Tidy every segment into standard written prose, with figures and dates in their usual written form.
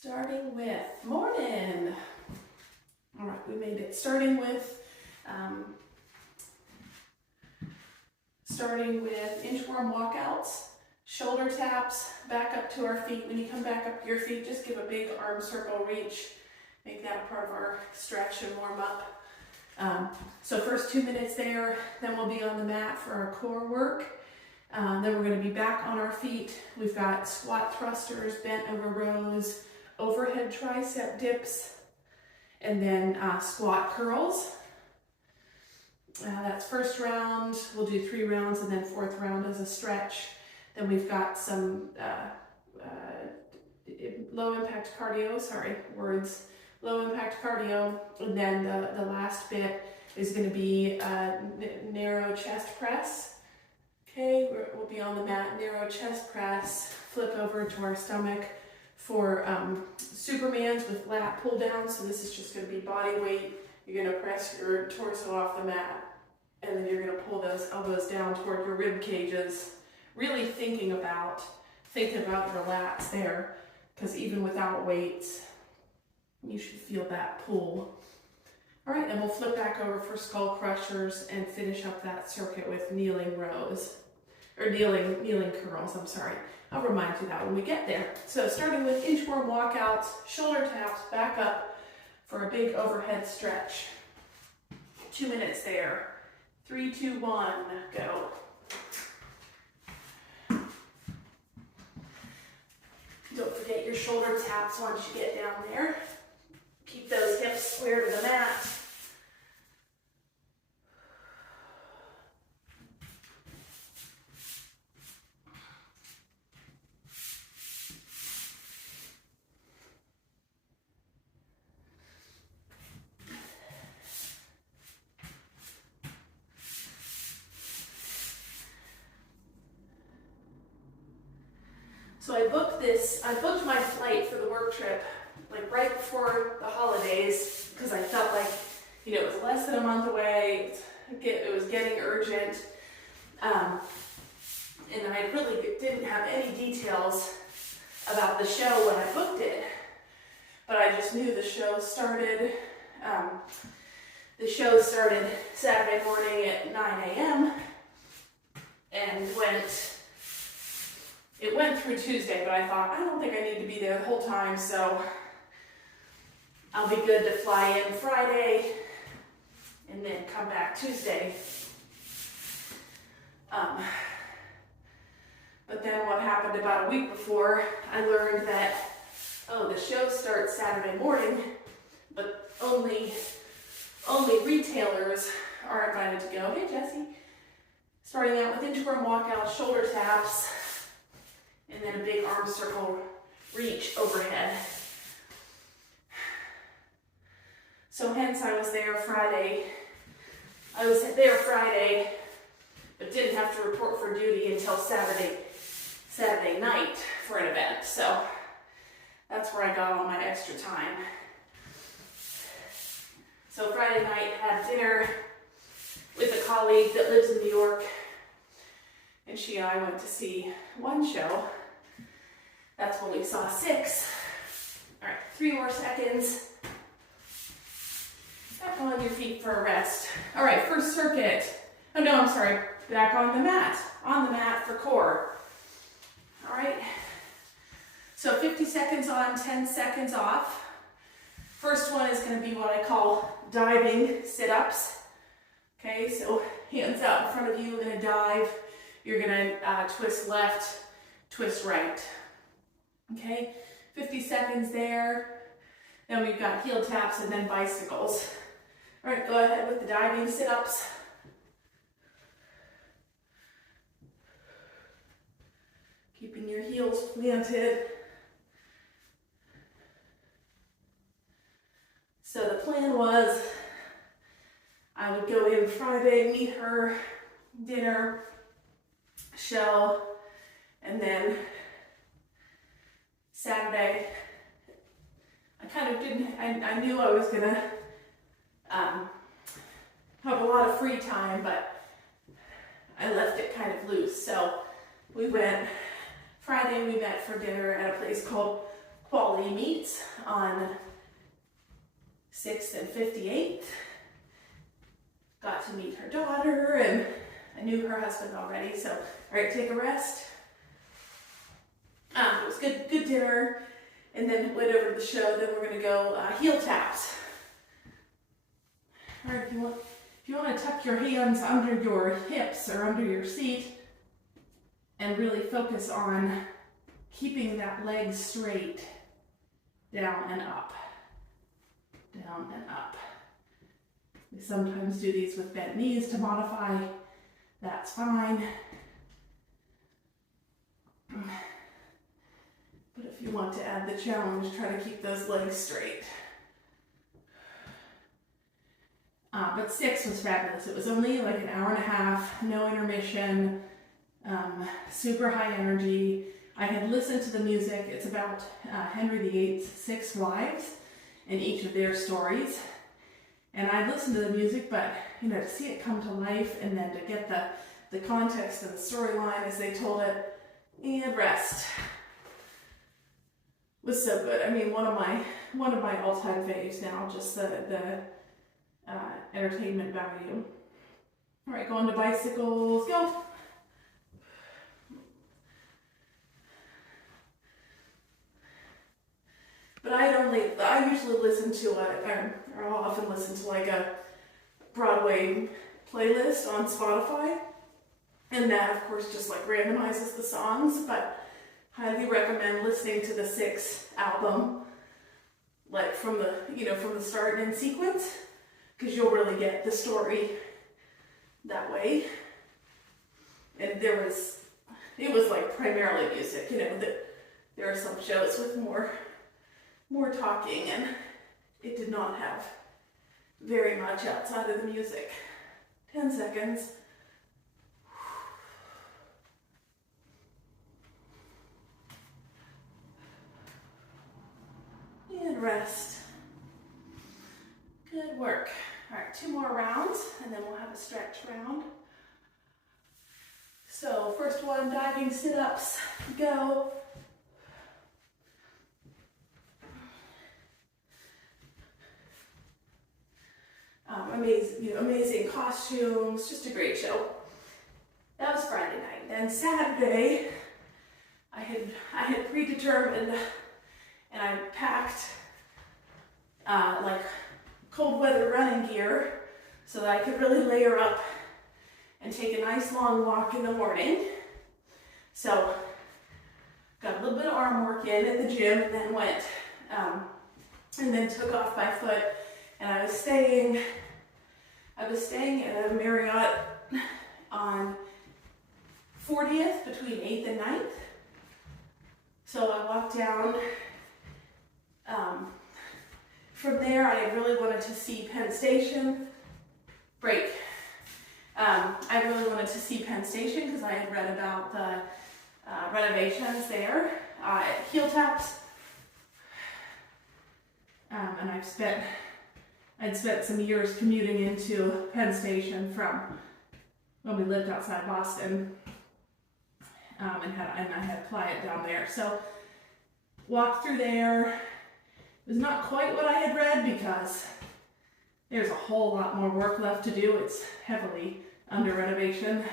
Starting with morning. All right, we made it. Starting with inchworm walkouts, shoulder taps, back up to our feet. When you come back up to your feet, just give a big arm circle reach. Make that a part of our stretch and warm up. So first 2 minutes there, then we'll be on the mat for our core work. Then we're going to be back on our feet. We've got squat thrusters, bent over rows, overhead tricep dips, and then squat curls. That's first round. We'll do 3 rounds, and then 4th round as a stretch. Then we've got some low impact cardio, low impact cardio. And then the last bit is going to be narrow chest press. Okay, we'll be on the mat, narrow chest press, flip over to our stomach for Supermans with lat pull down. So this is just going to be body weight. You're going to press your torso off the mat, and then you're going to pull those elbows down toward your rib cages. Really think about your lats there, because even without weights, you should feel that pull. All right, and we'll flip back over for skull crushers and finish up that circuit with kneeling curls, I'm sorry. I'll remind you that when we get there. So starting with inchworm walkouts, shoulder taps, back up for a big overhead stretch. 2 minutes there. 3, 2, 1, go. Don't forget your shoulder taps once you get down there. Keep those hips square to the mat. So I booked my flight for the work trip like right before the holidays, because I felt like, it was less than a month away, it was getting urgent, and I really didn't have any details about the show when I booked it, but I just knew the show started Saturday morning at 9 a.m. and it went through Tuesday, but I thought, I don't think I need to be there the whole time, so I'll be good to fly in Friday and then come back Tuesday. But then what happened about a week before, I learned that, the show starts Saturday morning, but only retailers are invited to go. Hey, Jesse. Starting out with inchworm walkout, shoulder taps, and then a big arm circle reach overhead. So hence I was there Friday. But didn't have to report for duty until Saturday night for an event. So that's where I got all my extra time. So Friday night, had dinner with a colleague that lives in New York, and she and I went to see one show. That's when we saw 6. All right, 3 more seconds. Back on your feet for a rest. All right, first circuit. Oh no, I'm sorry. Back on the mat for core. All right. So 50 seconds on, 10 seconds off. First one is going to be what I call diving sit-ups. Okay, so hands out in front of you, we're going to dive. You're going to twist left, twist right. Okay, 50 seconds there. Then we've got heel taps and then bicycles. All right, go ahead with the diving sit-ups. Keeping your heels planted. So the plan was I would go in Friday, meet her, dinner, show, and then Saturday, I knew I was gonna have a lot of free time, but I left it kind of loose. So we went Friday, we met for dinner at a place called quality meets on 6th and 58th. Got to meet her daughter, and I knew her husband already, so all right, take a rest. It was good dinner, and then went over to the show. Then we're gonna go heel taps. All right, if you want to tuck your hands under your hips or under your seat, and really focus on keeping that leg straight, down and up, down and up. We sometimes do these with bent knees to modify. That's fine. But if you want to add the challenge, try to keep those legs straight. But 6 was fabulous. It was only like an hour and a half, no intermission, super high energy. I had listened to the music. It's about Henry VIII's 6 wives and each of their stories. And I listened to the music, but to see it come to life and then to get the context and the storyline as they told it, and rest was so good. I mean, one of my all-time faves now, just the entertainment value. All right, going to bicycles, go. But I usually listen to or I'll often listen to like a Broadway playlist on Spotify. And that, of course, just like randomizes the songs, but highly recommend listening to the 6 album, like from the start in sequence, because you'll really get the story that way. And it was like primarily music, there are some shows with more talking, and it did not have very much outside of the music. 10 seconds. And rest. Good work. All right, 2 more rounds, and then we'll have a stretch round. So first one, diving sit-ups, go. Amazing costumes, just a great show. That was Friday night. Then Saturday, I had predetermined, and I packed like cold weather running gear so that I could really layer up and take a nice long walk in the morning. So got a little bit of arm work in at the gym, and then went and then took off by foot. And I was staying at a Marriott on 40th between 8th and 9th. So I walked down. From there, I really wanted to see Penn Station. Break. I really wanted to see Penn Station because I had read about the renovations there. Heel taps. And I'd spent some years commuting into Penn Station from when we lived outside Boston, and I had a client down there. So walked through there. It was not quite what I had read because there's a whole lot more work left to do. It's heavily under renovation.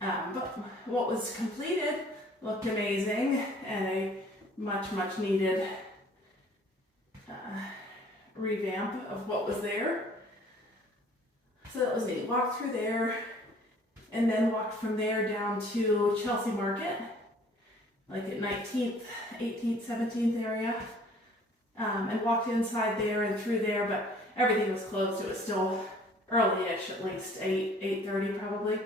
But what was completed looked amazing, and a much needed revamp of what was there. So that was neat. Walked through there, and then walked from there down to Chelsea Market, like at 19th, 18th, 17th area, and walked inside there and through there, but everything was closed. It was still early-ish, at least 8:30 probably.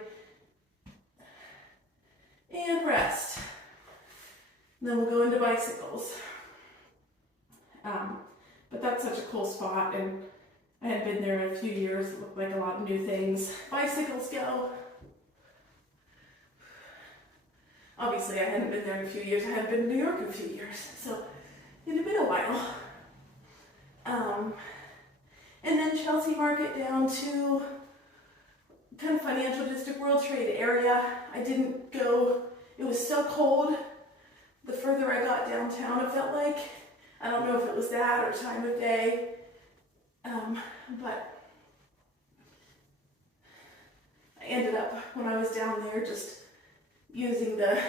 And rest. And then we'll go into bicycles. But that's such a cool spot, and I had been there in a few years. It looked like a lot of new things. Bicycles go. Obviously, I hadn't been there in a few years. I hadn't been in New York in a few years, so it had been a while. And then Chelsea Market down to kind of Financial District, World Trade area. I didn't go, it was so cold the further I got downtown, it felt like. I don't know if it was that or time of day, but I ended up, when I was down there, just using the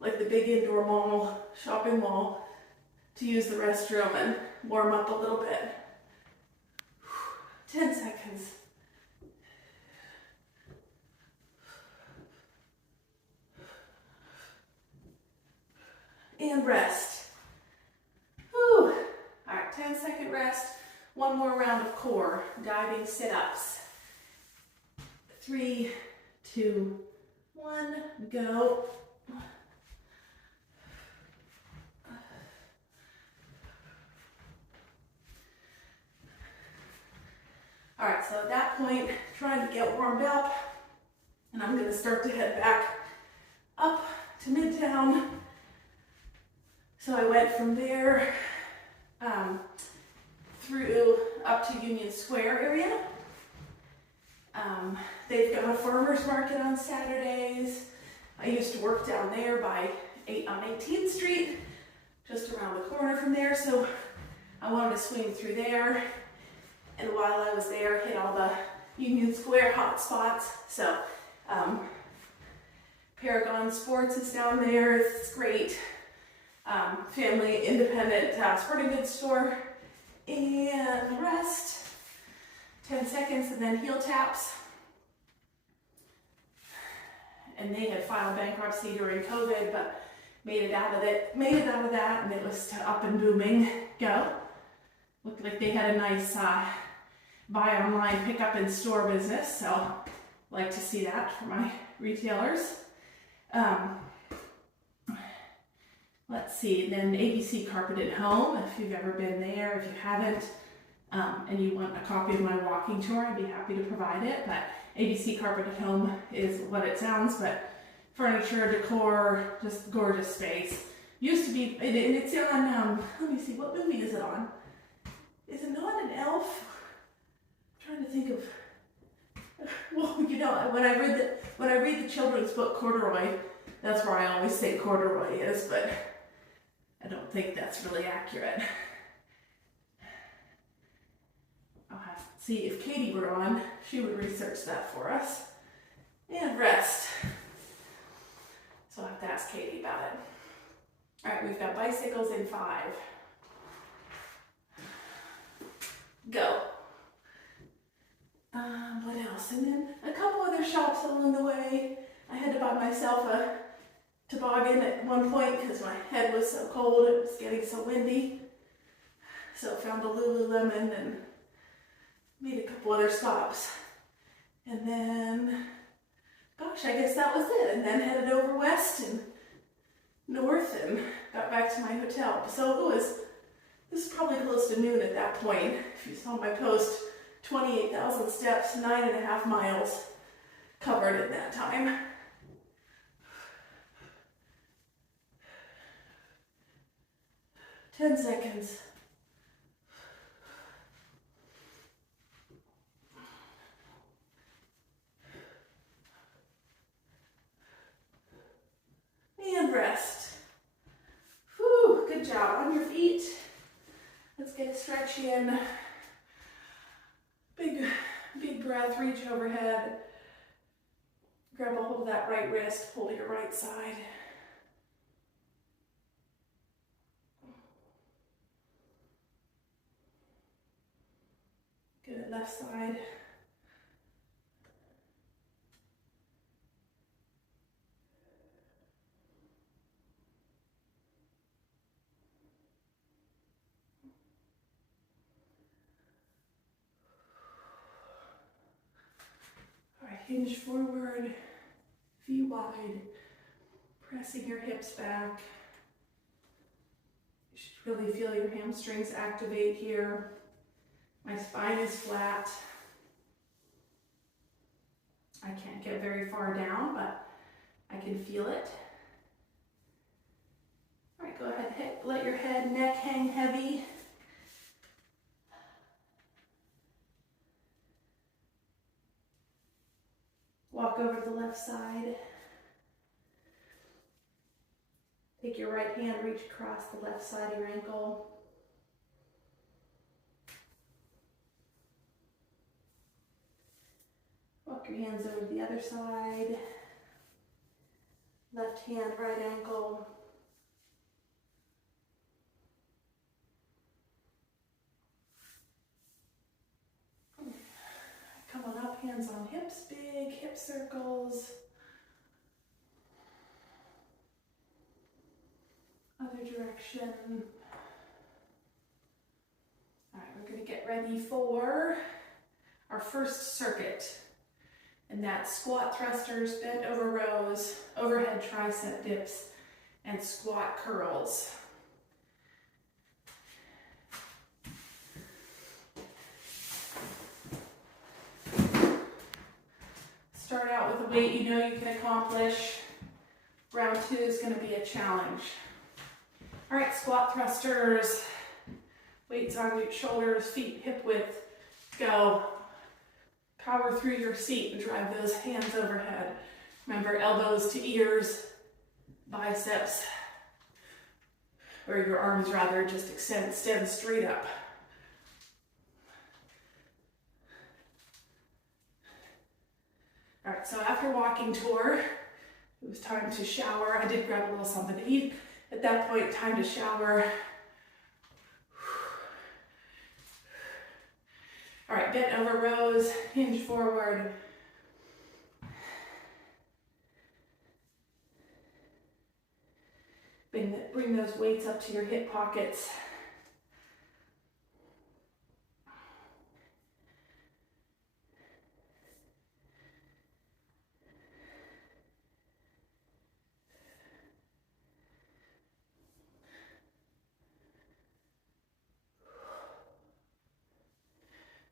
big indoor mall, shopping mall, to use the restroom and warm up a little bit. 10 seconds. And rest. Whew. All right, 10-second rest. One more round of core, diving sit-ups. 3, 2, 1, go. All right, so at that point, trying to get warmed up, and I'm gonna start to head back up to Midtown. So I went from there through up to Union Square area. They've got a farmer's market on Saturdays. I used to work down there on 18th Street, just around the corner from there, so I wanted to swing through there. And while I was there, hit all the Union Square hot spots. So Paragon Sports is down there, it's great. Family independent sporting goods store. And rest. 10 seconds and then heel taps. And they had filed bankruptcy during COVID, but made it out of that, and it was up and booming. Go. Looked like they had a nice buy online, pick up in store business, so like to see that for my retailers. Let's see, then ABC Carpeted Home, if you've ever been there. If you haven't, and you want a copy of my walking tour, I'd be happy to provide it. But ABC Carpeted Home is what it sounds, but furniture, decor, just gorgeous space. Used to be, and it's on, let me see, what movie is it on? Is it not an Elf? I'm trying to think of, well, you know, when I read the children's book Corduroy, that's where I always say corduroy is, but I don't think that's really accurate. I'll have to see if Katie were on, she would research that for us. And rest. So I'll have to ask Katie about it. All right, we've got bicycles in 5. Go. What else? And then a couple other shops along the way. I had to buy myself a toboggan at one point because my head was so cold, it was getting so windy. So found a Lululemon and made a couple other stops. And then, gosh, I guess that was it. And then headed over west and north and got back to my hotel. So this is probably close to noon at that point. If you saw my post, 28,000 steps, 9.5 miles covered in that time. Ten seconds. And rest. Whew, good job. On your feet. Let's get a stretch in. Big breath, reach overhead. Grab a hold of that right wrist, pull to your right side. Good, left side. Hinge forward, feet wide, pressing your hips back. You should really feel your hamstrings activate here. My spine is flat. I can't get very far down, but I can feel it. All right, go ahead, let your head, neck hang heavy. Walk over to the left side. Take your right hand, reach across the left side of your ankle. Walk your hands over to the other side. Left hand, right ankle. Come on up, hands on hips, big hip circles. Other direction. All right, we're gonna get ready for our first circuit. And that's squat thrusters, bent over rows, overhead tricep dips, and squat curls. Start out with a weight you know you can accomplish. Round 2 is going to be a challenge. All right, squat thrusters. Weights on your shoulders, feet hip width. Go. Power through your seat and drive those hands overhead. Remember, elbows to ears, biceps, or your arms rather, just extend straight up. All right, so after walking tour, it was time to shower. I did grab a little something to eat. At that point, time to shower. All right, bent over rows, hinge forward. Bring those weights up to your hip pockets.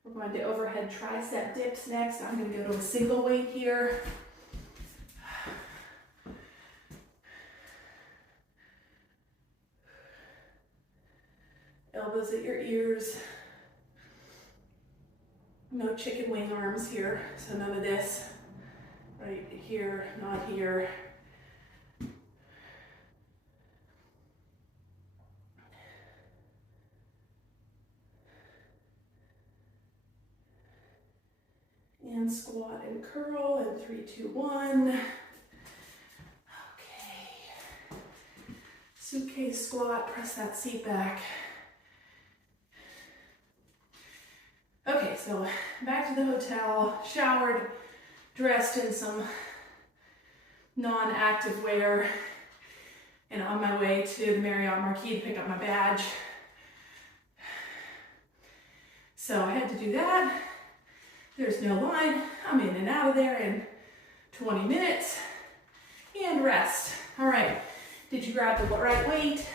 We're going to overhead tricep dips next. I'm going to go to a single weight here. Elbows at your ears. No chicken wing arms here, so none of this. Right here, not here. And squat and curl in 3, 2, 1. Okay. Suitcase squat, press that seat back. Okay, so back to the hotel, showered, dressed in some non-active wear, and on my way to the Marriott Marquis to pick up my badge. So I had to do that. There's no line. I'm in and out of there in 20 minutes. And rest. All right. Did you grab the right weight?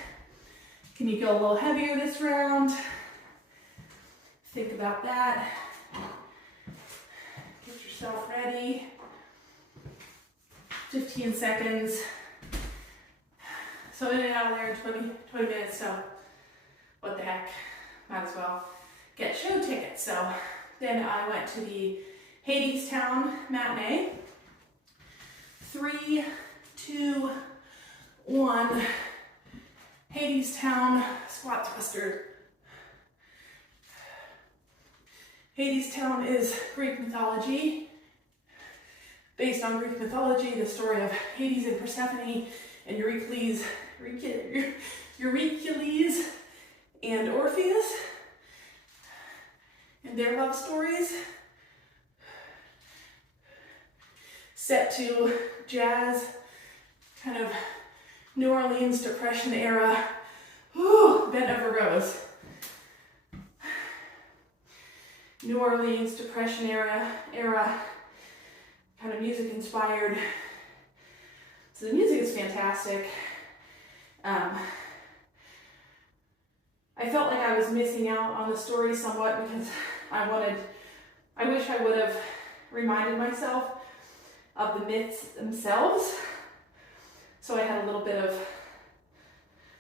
Can you go a little heavier this round? Think about that. Get yourself ready. 15 seconds. So in and out of there in 20 minutes. So what the heck? Might as well get show tickets. So then I went to the Hadestown matinee. 3, 2, 1. Hadestown squat thruster. Hadestown is Greek mythology. Based on Greek mythology, the story of Hades and Persephone and Eurycles and Orpheus and their love stories, set to jazz, kind of New Orleans Depression era, bent over rows. New Orleans Depression era, kind of music inspired. So the music is fantastic. I felt like I was missing out on the story somewhat because I wish I would have reminded myself of the myths themselves. So I had a little bit of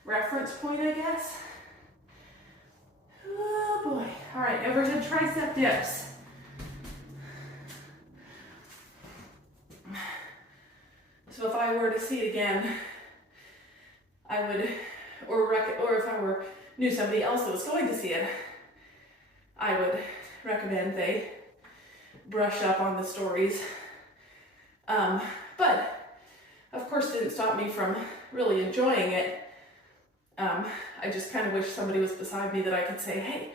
reference point, I guess. Oh boy. All right, overhead tricep dips. So if I were to see it again, I would, or if I knew somebody else that was going to see it, I would recommend they brush up on the stories. But of course, didn't stop me from really enjoying it. I just kind of wish somebody was beside me that I could say, hey,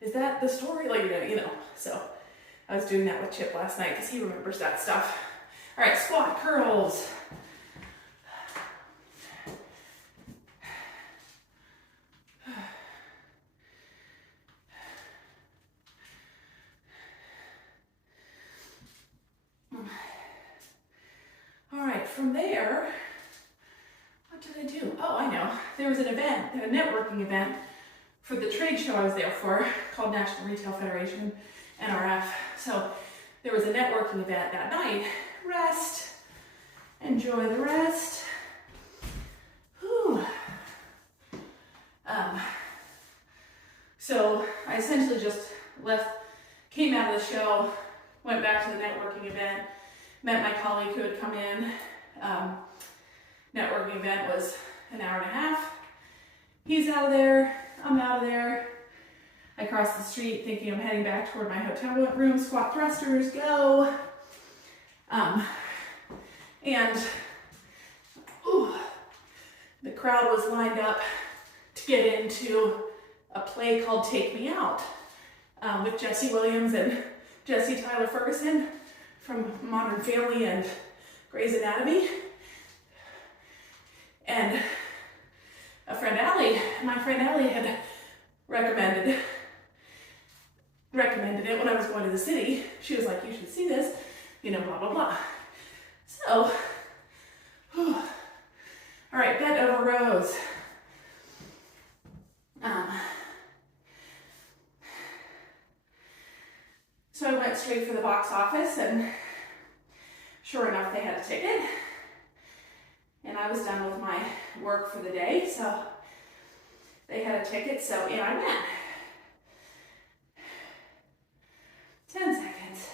is that the story? Like, so I was doing that with Chip last night because he remembers that stuff. All right, squat curls. All right, from there, what did I do? Oh, I know. There was an event, a networking event for the trade show I was there for called National Retail Federation, NRF. So there was a networking event that night. Rest. Enjoy the rest. Whew. So I essentially just came out of the show, went back to the networking event, met my colleague who had come in. Networking event was an hour and a half. He's out of there, I'm out of there. I crossed the street thinking I'm heading back toward my hotel room. Squat thrusters, go. The crowd was lined up to get into a play called Take Me Out with Jesse Williams and Jesse Tyler Ferguson from Modern Family and Grey's Anatomy. And my friend Allie had recommended it when I was going to the city. She was like, you should see this, blah, blah, blah. So, all right, bent over rows. So I went straight for the box office, and sure enough, they had a ticket. And I was done with my work for the day, so they had a ticket, so in I went. 10 seconds.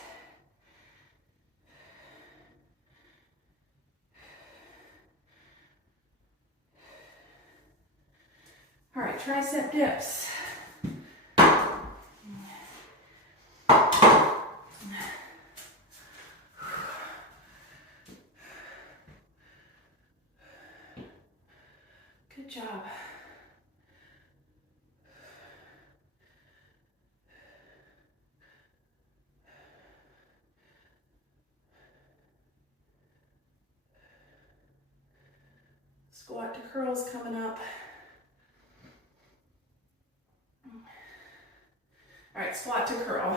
All right, tricep dips. Good job. Squat to curls coming up. All right, squat to curl.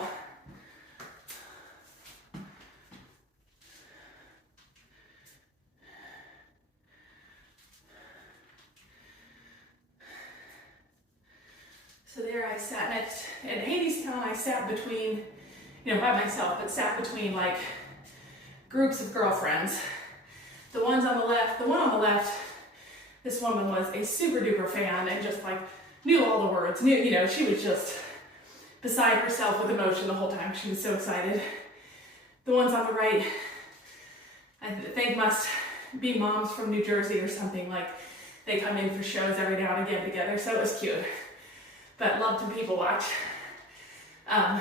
So there I sat at Hadestown. I sat between, by myself, but sat between like groups of girlfriends. The one on the left, this woman was a super duper fan and just like knew all the words, she was just beside herself with emotion the whole time. She was so excited. The ones on the right, I think must be moms from New Jersey or something. Like they come in for shows every now and again together, so it was cute. But loved to people watch. And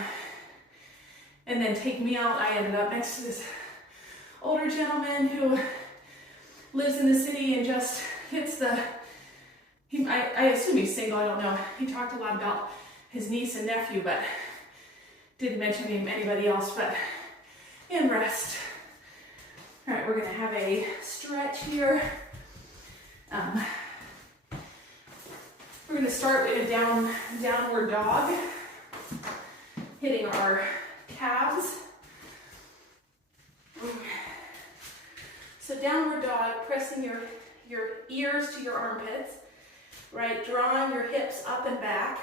then Take Me Out, I ended up next to this older gentleman who lives in the city and just hits I assume he's single, I don't know. He talked a lot about his niece and nephew, but didn't mention anybody else, but and rest. All right, we're gonna have a stretch here. We're gonna start with a downward dog, hitting our calves. So downward dog, pressing your ears to your armpits, right? Drawing your hips up and back.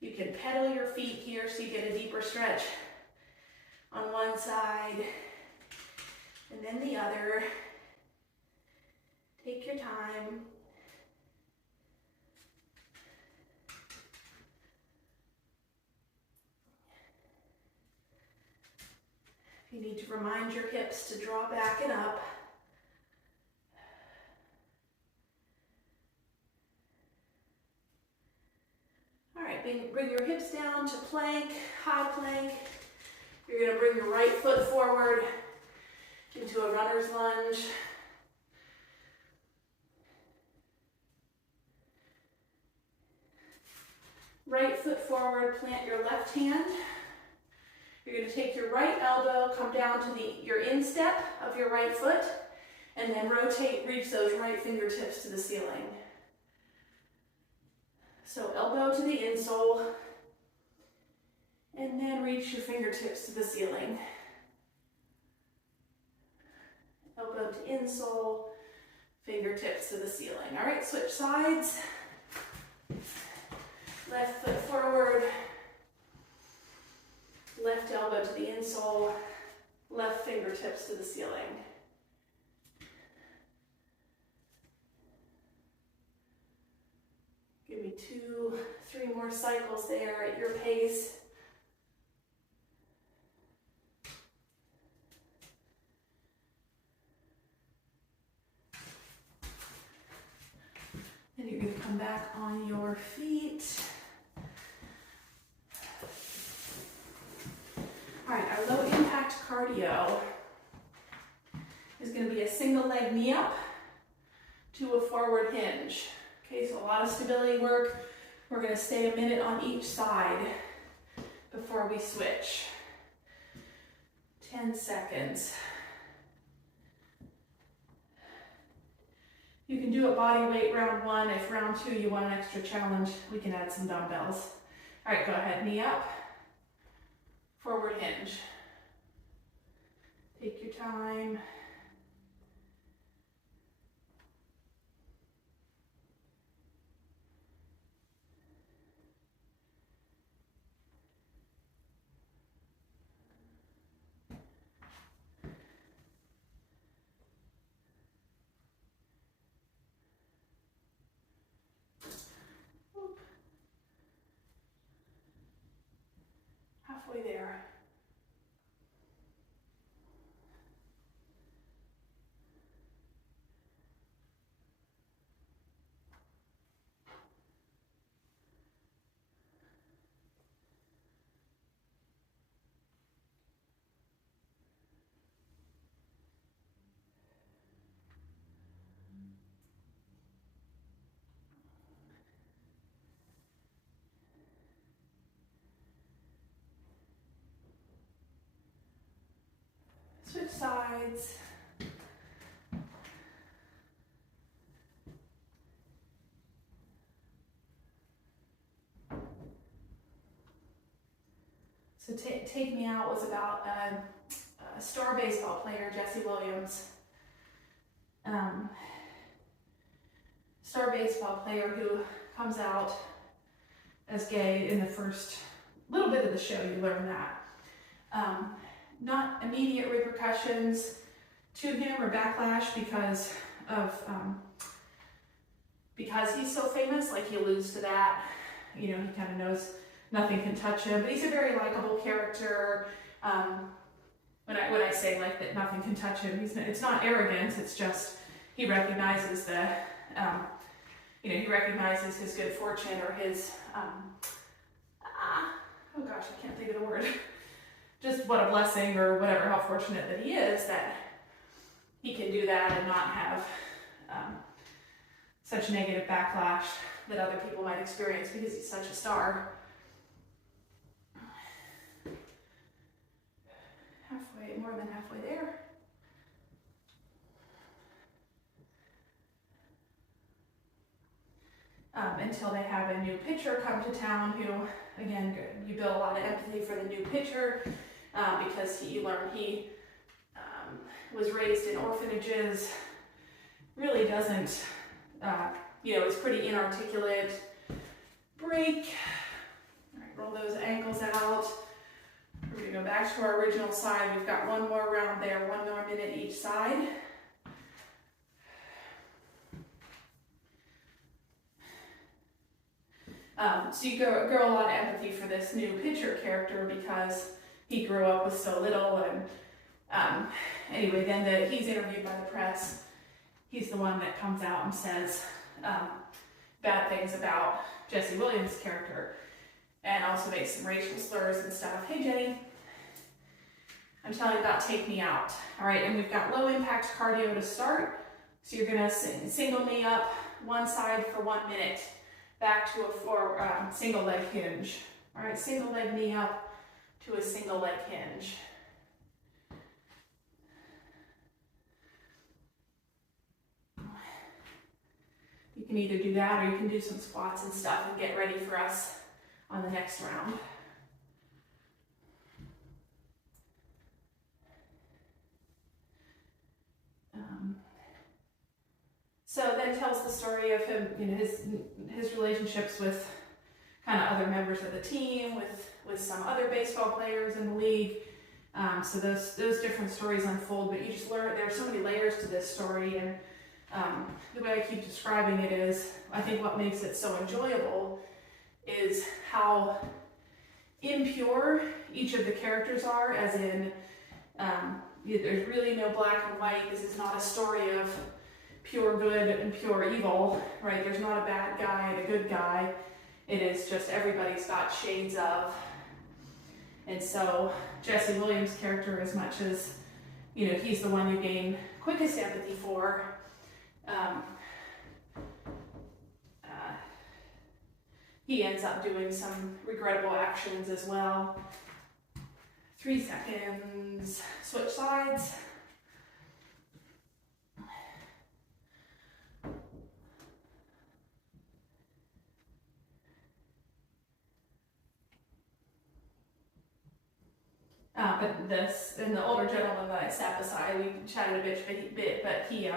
You can pedal your feet here so you get a deeper stretch on one side and then the other. Take your time. You need to remind your hips to draw back and up. bring your hips down to plank, high plank. You're going to bring your right foot forward into a runner's lunge. Right foot forward, plant your left hand. You're going to take your right elbow, come down to your instep of your right foot, and then rotate, reach those right fingertips to the ceiling. So elbow to the insole, and then reach your fingertips to the ceiling. Elbow to insole, fingertips to the ceiling. All right, switch sides. Left foot forward, left elbow to the insole, left fingertips to the ceiling. Give me 2, 3 more cycles there at your pace. Then you're going to come back on your feet. All right, our low impact cardio is going to be a single leg knee up to a forward hinge. Okay, so a lot of stability work. We're going to stay a minute on each side before we switch. 10 seconds. You can do it body weight round 1. If round 2 you want an extra challenge, we can add some dumbbells. All right, go ahead, knee up, forward hinge. Take your time. Halfway there. Switch sides. So Take Me Out was about a star baseball player, Jesse Williams. Star baseball player who comes out as gay in the first little bit of the show, you learn that. Not immediate repercussions to him or backlash because he's so famous, like he alludes to that. You know, he kind of knows nothing can touch him, but he's a very likable character. When I say like that nothing can touch him, it's not arrogance, it's just he recognizes he recognizes his good fortune or his, oh gosh, I can't think of the word. Just what a blessing or whatever, how fortunate that he is that he can do that and not have such negative backlash that other people might experience because he's such a star. Halfway, more than halfway there. Until they have a new pitcher come to town who, again, you build a lot of empathy for the new pitcher because you learn he was raised in orphanages, really doesn't, is pretty inarticulate. Break. All right, roll those ankles out. We're going to go back to our original side. We've got one more round there, 1 more minute each side. So you grow a lot of empathy for this new pitcher character because he grew up with so little. And anyway, then he's interviewed by the press. He's the one that comes out and says bad things about Jesse Williams' character. and also make some racial slurs and stuff. Hey Jenny, I'm telling you about Take Me Out. All right, and we've got low impact cardio to start. So you're gonna single knee up one side for 1 minute, back to a single leg hinge. All right, single leg knee up to a single leg hinge. You can either do that or you can do some squats and stuff and get ready for us on the next round. So then tells the story of him, you know, his relationships with kind of other members of the team, with some other baseball players in the league. So those different stories unfold, but you just learn there are so many layers to this story, and the way I keep describing it is, I think what makes it so enjoyable is how impure each of the characters are, as in there's really no black and white. This is not a story of pure good and pure evil, right? There's not a bad guy and a good guy. It is just everybody's got shades of. And so Jesse Williams' character, as much as, you know, he's the one you gain quickest empathy for, he ends up doing some regrettable actions as well. 3 seconds, switch sides. But this, and the older gentleman that I sat beside, we chatted a bit, but he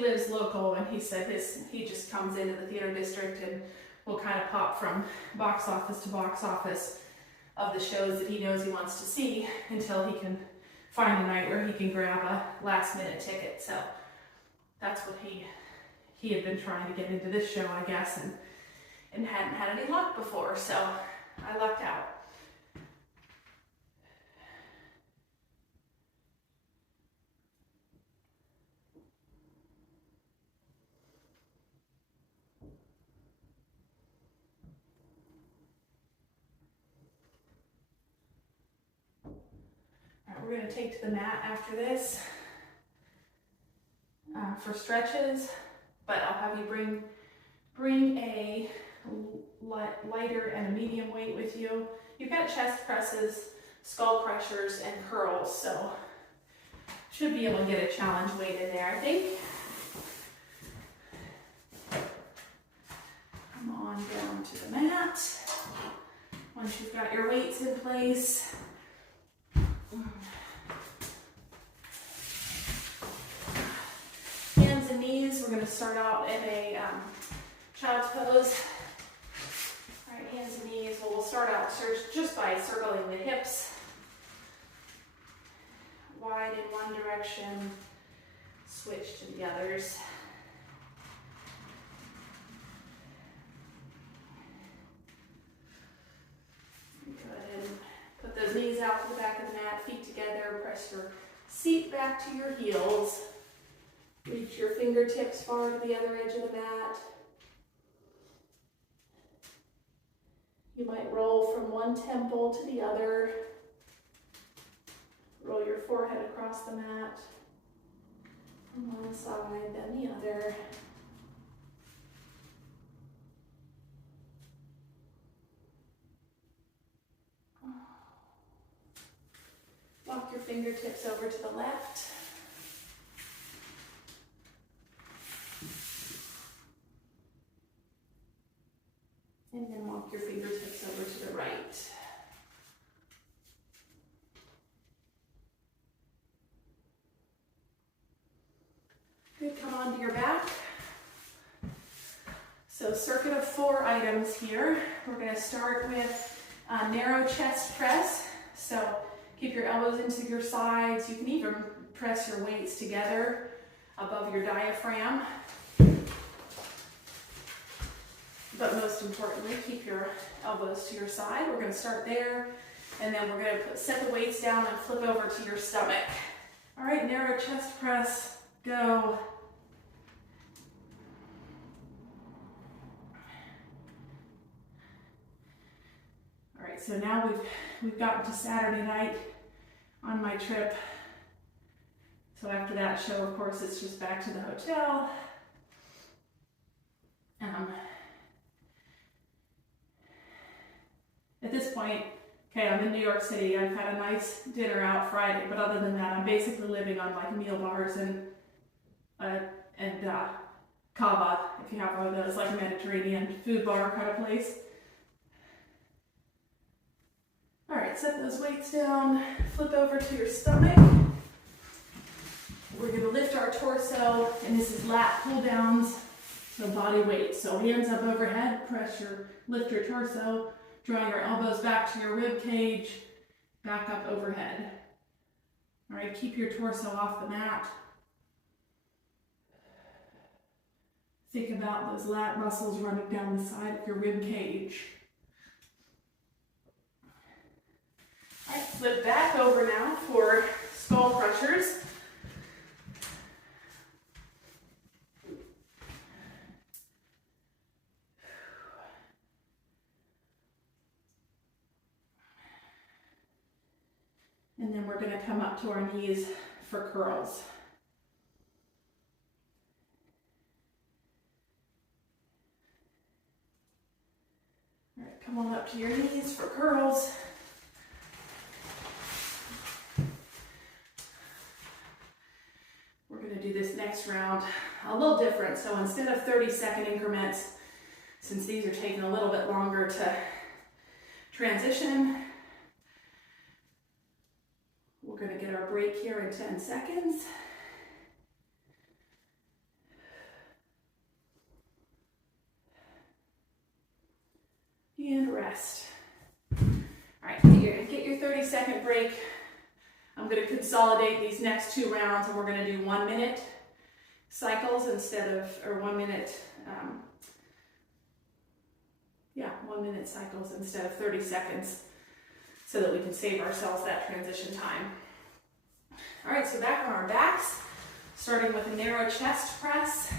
lives local, and he said he just comes into the theater district and will kind of pop from box office to box office of the shows that he knows he wants to see until he can find a night where he can grab a last minute ticket. So that's what he had been trying to get into this show, I guess, and hadn't had any luck before, so I lucked out. We're going to take to the mat after this for stretches, but I'll have you bring a lighter and a medium weight with you. You've got chest presses, skull crushers, and curls, so should be able to get a challenge weight in there, I think. Come on down to the mat. Once you've got your weights in place, hands and knees, we're going to start out in a child's pose. All right, hands and knees. Well, we'll start out just by circling the hips wide in one direction, switch to the others. Go ahead and put those knees out to the back of the mat, feet together, press your seat back to your heels. Reach your fingertips far to the other edge of the mat. You might roll from one temple to the other. Roll your forehead across the mat. From one side, then the other. Walk your fingertips over to the left. And then walk your fingertips over to the right. Good, come onto your back. So circuit of 4 items here. We're going to start with a narrow chest press. So keep your elbows into your sides. You can even press your weights together above your diaphragm. But most importantly, keep your elbows to your side. We're going to start there, and then we're going to set the weights down and flip over to your stomach. All right, narrow chest press, go. so now we've gotten to Saturday night on my trip. So after that show, of course, it's just back to the hotel. At this point, okay, I'm in New York City. I've had a nice dinner out Friday, but other than that, I'm basically living on like meal bars and kava, if you have one of those, like a Mediterranean food bar kind of place. All right, set those weights down, flip over to your stomach. We're gonna lift our torso, and this is lat pull downs, so body weight. So hands up overhead, lift your torso, drawing your elbows back to your rib cage, back up overhead. All right, keep your torso off the mat. Think about those lat muscles running down the side of your rib cage. All right, flip back over now for skull crushers. And then we're going to come up to our knees for curls. All right, come on up to your knees for curls. We're going to do this next round a little different. So instead of 30-second increments, since these are taking a little bit longer to transition, we're going to get our break here in 10 seconds. And rest. All right, get your 30-second break. I'm going to consolidate these next two rounds, and we're going to do 1 minute cycles instead of, or 1 minute, 1 minute cycles instead of 30 seconds, so that we can save ourselves that transition time. All right, so back on our backs, starting with a narrow chest press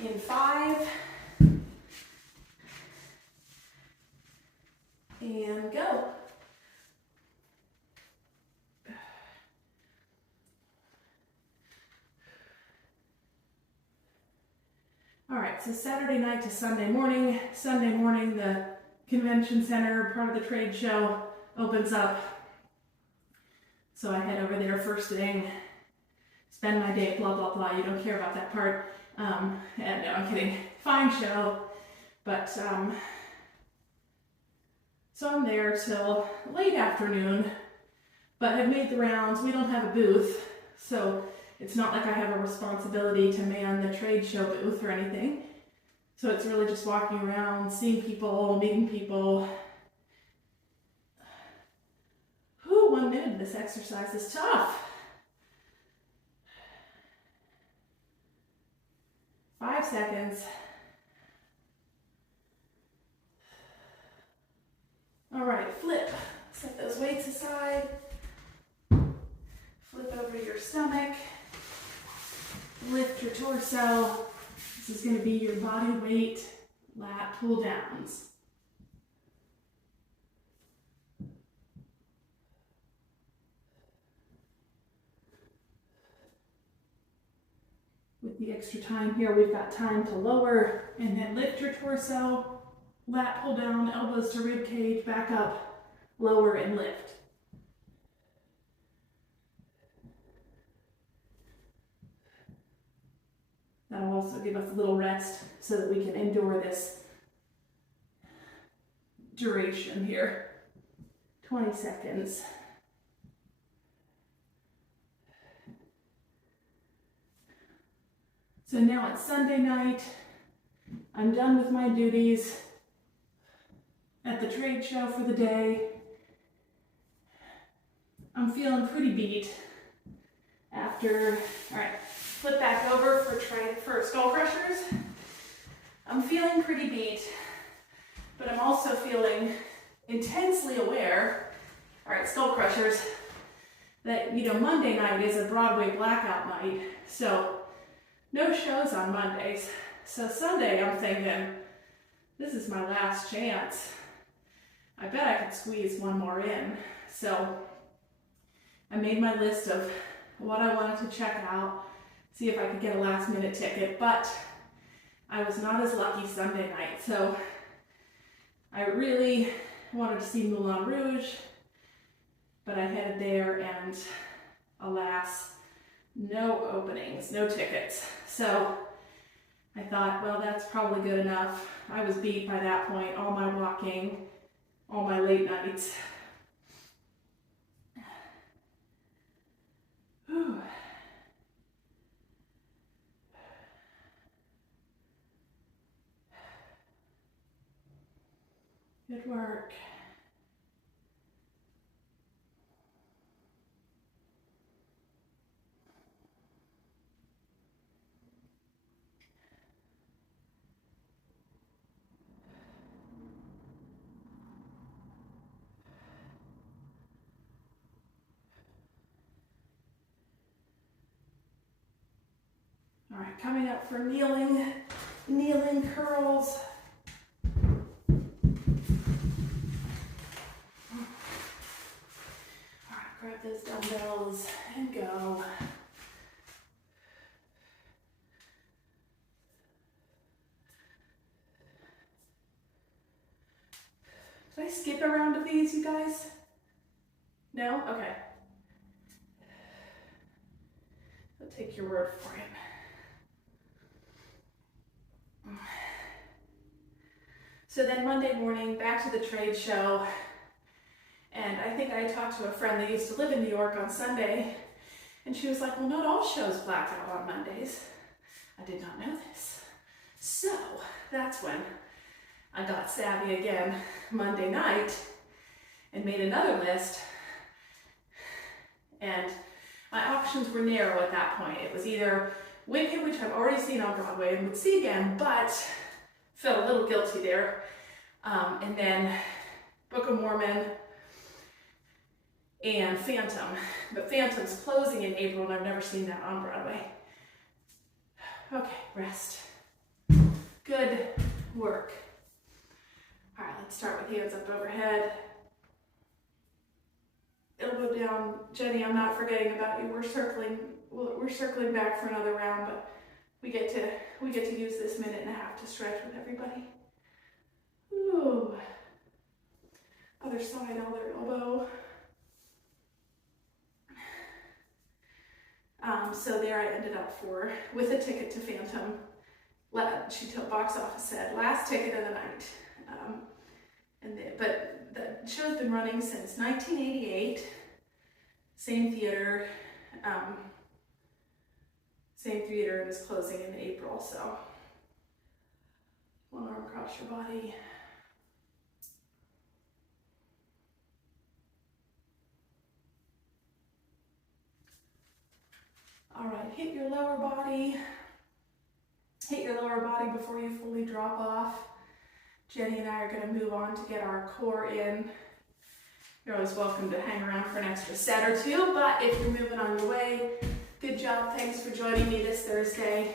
in 5, and go. All right, so Saturday night to Sunday morning. Sunday morning, the convention center, part of the trade show, opens up. So I head over there first thing, spend my day, blah, blah, blah. You don't care about that part. And no, I'm kidding. Fine show. But, so I'm there till late afternoon, but have made the rounds. We don't have a booth, so it's not like I have a responsibility to man the trade show booth or anything. So it's really just walking around, seeing people, meeting people. 1 minute of this exercise is tough. 5 seconds. All right, flip. Set those weights aside. Flip over to your stomach. Lift your torso. This is going to be your body weight lat pull downs. With the extra time here, we've got time to lower and then lift your torso, lat pull down, elbows to rib cage, back up, lower and lift. That'll also give us a little rest so that we can endure this duration here. 20 seconds. So now it's Sunday night. I'm done with my duties at the trade show for the day. I'm feeling pretty beat after, all right, flip back over for skull crushers. I'm feeling pretty beat, but I'm also feeling intensely aware, all right, skull crushers, that, Monday night is a Broadway blackout night. So no shows on Mondays. So Sunday, I'm thinking, this is my last chance. I bet I could squeeze one more in. So I made my list of what I wanted to check out, see if I could get a last minute ticket, but I was not as lucky Sunday night. So I really wanted to see Moulin Rouge, but I headed there and alas, no openings, no tickets. So I thought, well, that's probably good enough. I was beat by that point, all my walking, all my late nights. Whew. Good work. All right, coming up for kneeling curls. All right, grab those dumbbells and go. Did I skip a round of these, you guys? No? Okay. I'll take your word for it. So then Monday morning, back to the trade show. And I think I talked to a friend that used to live in New York on Sunday. And she was like, well, not all shows black out on Mondays. I did not know this. So that's when I got savvy again Monday night and made another list. And my options were narrow at that point. It was either Wicked, which I've already seen on Broadway and would see again, but felt a little guilty there. And then Book of Mormon and Phantom. But Phantom's closing in April and I've never seen that on Broadway. Okay, rest. Good work. All right, let's start with hands up overhead. Elbow down. Jenny, I'm not forgetting about you. We're circling back for another round, but we get to use this minute and a half to stretch with everybody. Ooh. Other side, other elbow. So there I ended up with a ticket to Phantom. She told box office said last ticket of the night. But the show's been running since 1988. Same theater. And is closing in April. So one arm across your body. All right, hit your lower body. Hit your lower body before you fully drop off. Jenny and I are going to move on to get our core in. You're always welcome to hang around for an extra set or two, but if you're moving on your way, good job. Thanks for joining me this Thursday.